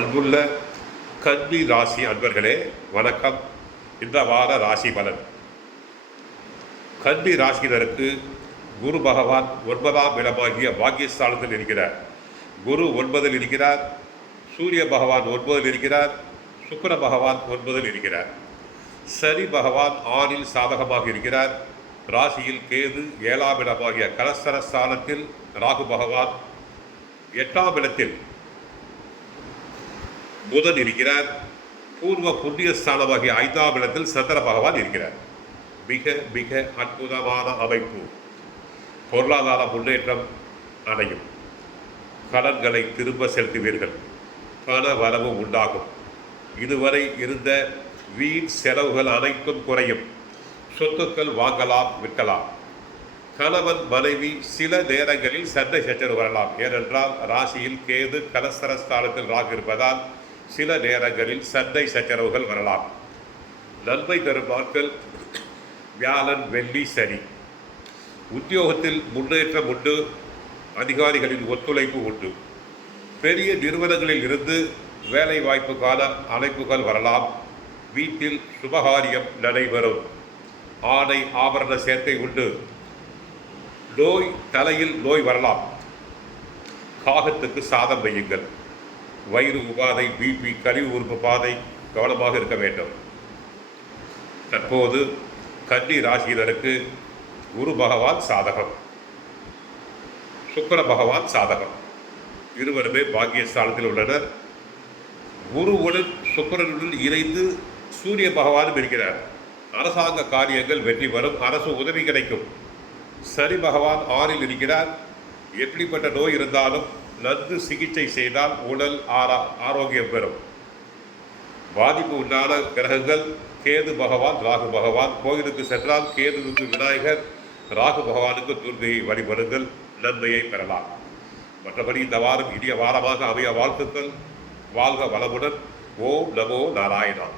அன்புள்ள கன்னி ராசி அன்பர்களே வணக்கம். இந்த வார ராசி பலன். கன்னி ராசியினருக்கு குரு பகவான் 9ஆம் இடமாகிய பாக்கியஸ்தானத்தில் இருக்கிறார். குரு 9இல் இருக்கிறார், சூரிய பகவான் 9இல் இருக்கிறார், சுக்கிர பகவான் 9இல் இருக்கிறார், சனி பகவான் 6இல் சாதகமாக இருக்கிறார். ராசியில் கேது 7ஆம் இடமாகிய கலஸ்தரஸ்தானத்தில், ராகு பகவான் 8ஆம் இடத்தில் புதன் இருக்கிறார். பூர்வ புண்ணிய ஸ்தானமாகிய 5ஆம் இடத்தில் சந்திர பகவான் இருக்கிறார். மிக மிக அற்புதமான அமைப்பு. பொருளாதார முன்னேற்றம் அடையும். கடன்களை திரும்ப செலுத்துவீர்கள். பண வரவு உண்டாகும். இதுவரை இருந்த வீண் செலவுகள் அனைத்தும் குறையும். சொத்துக்கள் வாங்கலாம், விற்கலாம். கணவன் மனைவி சில நேரங்களில் சண்டை சச்சரவு வரலாம். ஏனென்றால் ராசியில் கேது கலஸ்தரஸ்தானத்தில் ராகு இருப்பதால் சில நேரங்களில் சண்டை சச்சரவுகள் வரலாம். நன்மை தரும் நாட்கள் வியாழன், வெள்ளி, சனி. உத்தியோகத்தில் முன்னேற்றம் உண்டு. அதிகாரிகளின் ஒத்துழைப்பு உண்டு. பெரிய நிறுவனங்களில் இருந்து வேலை வாய்ப்புக்கான அழைப்புகள் வரலாம். வீட்டில் சுபகாரியம் நடைபெறும். ஆடை ஆபரண சேர்க்கை உண்டு. தலையில் நோய் வரலாம். காகத்துக்கு சாதம் வையுங்கள். வயிறு உபாதை, பிபி, கழிவு உறுப்பு பாதை கவனமாக இருக்க வேண்டும். தற்போது கன்னி ராசியினருக்கு குரு பகவான் சாதகம், சுக்கிர பகவான் சாதகம். இருவருமே பாக்கியஸ்தானத்தில் உள்ளனர். குருவுடன் சுக்கிரனுடன் இணைந்து சூரிய பகவானும் இருக்கிறார். அரசாங்க காரியங்கள் வெற்றி பெறும். அரசு உதவி கிடைக்கும். சனி பகவான் 6இல் இருக்கிறார். எப்படிப்பட்ட நோய் இருந்தாலும் நன்கு சிகிச்சை செய்தால் உடல் ஆரோக்கியம் பெறும். பாதிப்பு உண்டான கிரகங்கள் கேது பகவான், ராகு பகவான். கோயிலுக்கு சென்றால் கேதுவுக்கு விநாயகர், ராகு பகவானுக்கு துர்க்கையை வழிபடுங்கள். நன்மையை பெறலாம். மற்றபடி இந்த வாரம் இனிய வாரமாக அமைய வாழ்த்துக்கள். வாழ்க வளமுடன். ஓம் நமோ நாராயணா.